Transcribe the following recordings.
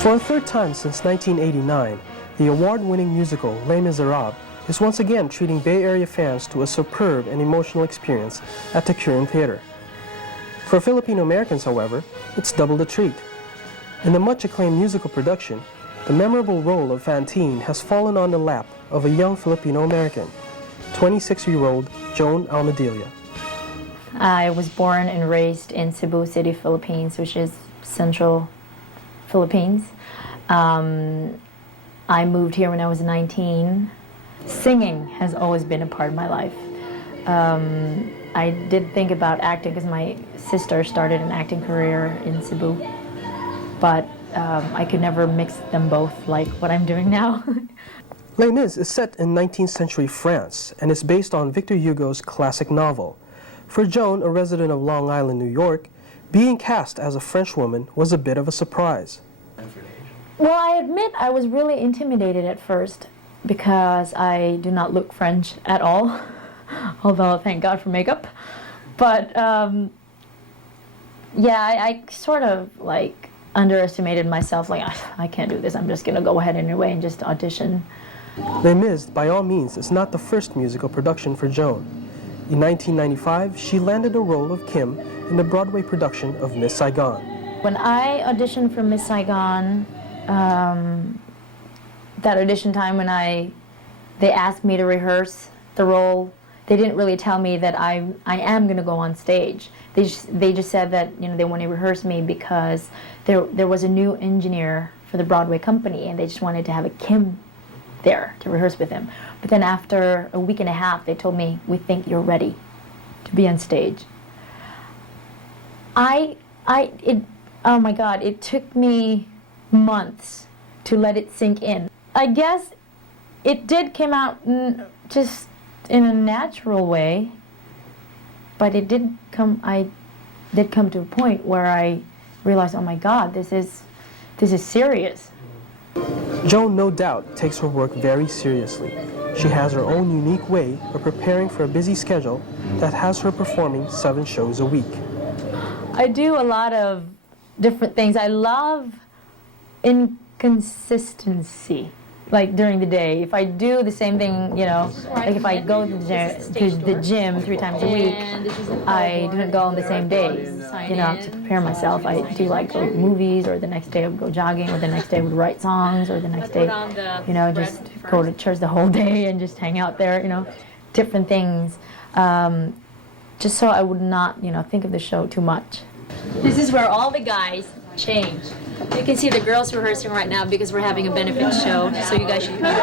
For a third time since 1989, the award-winning musical Les Miserables is once again treating Bay Area fans to a superb and emotional experience at the Curran Theater. For Filipino Americans, however, it's double the treat. In the much-acclaimed musical production, the memorable role of Fantine has fallen on the lap of a young Filipino American, 26-year-old Joan Almedilla. I was born and raised in Cebu City, Philippines, which is central Philippines. I moved here when I was 19. Singing has always been a part of my life. I did think about acting because my sister started an acting career in Cebu, but I could never mix them both like what I'm doing now. Les Mis is set in 19th century France and is based on Victor Hugo's classic novel. For Joan, a resident of Long Island, New York, being cast as a French woman was a bit of a surprise. Well, I admit I was really intimidated at first because I do not look French at all, although thank God for makeup. But yeah, I sort of like underestimated myself, like I can't do this, I'm just gonna go ahead anyway and just audition. Les Mis, by all means, is not the first musical production for Joan. In 1995, she landed the role of Kim in the Broadway production of Miss Saigon. When I auditioned for Miss Saigon, that audition time when they asked me to rehearse the role, they didn't really tell me that I am going to go on stage. They just said that they want to rehearse me because there was a new engineer for the Broadway company and they just wanted to have a Kim there to rehearse with him. But then after a week and a half, they told me, we think you're ready to be on stage. Oh my God, it took me months to let it sink in. I guess it did come out just in a natural way, but I did come to a point where I realized, oh my God, this is serious. Joan, no doubt, takes her work very seriously. She has her own unique way of preparing for a busy schedule that has her performing 7 shows a week. I do a lot of different things. I love inconsistency, like during the day. If I do the same thing, like if I go to the gym 3 times a week, I don't go on the same days, to prepare myself. I do like go to movies, or the next day I would go jogging, or the next day I would write songs, or the next day, just go to church the whole day and just hang out there, different things, just so I would not, think of the show too much. This is where all the guys change. You can see the girls rehearsing right now because we're having a benefit show, so you guys should come.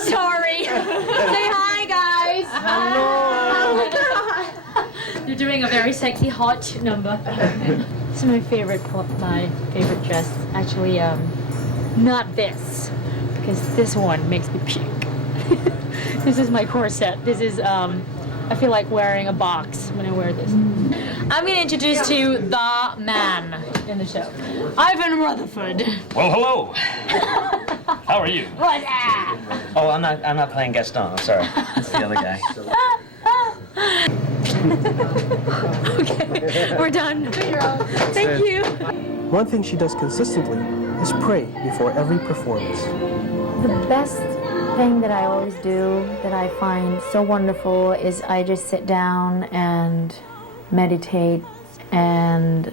Sorry. Say hi, guys. Hello. They're doing a very sexy hot number. This is my favorite dress. Actually, not this, because this one makes me puke. This is my corset. This is I feel like wearing a box when I wear this. I'm going to introduce to you the man in the show, Ivan Rutherford. Well, hello. How are you? What's that? Oh, I'm not playing Gaston. I'm sorry. It's the other guy. Okay, we're done. Thank you. One thing she does consistently is pray before every performance. The best thing that I always do that I find so wonderful is I just sit down and meditate and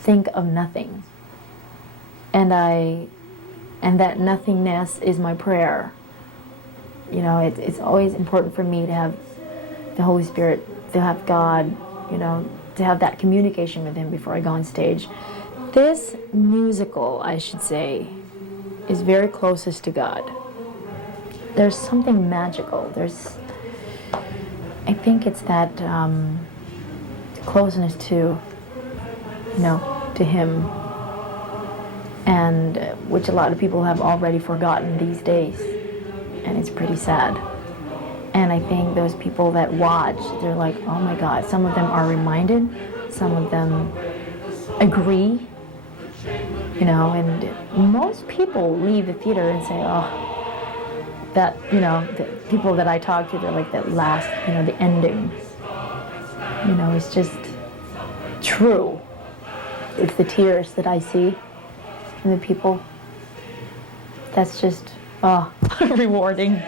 think of nothing, and that nothingness is my prayer. It's always important for me to have the Holy Spirit, to have God, to have that communication with Him before I go on stage. This musical, I should say, is very closest to God. There's something magical. I think it's that closeness to Him, and which a lot of people have already forgotten these days, and it's pretty sad. And I think those people that watch, they're like, oh my God, some of them are reminded, some of them agree, and most people leave the theater and say, oh, that, the people that I talk to, they're like that last, the ending, it's just true. it's the tears that I see in the people. That's just rewarding.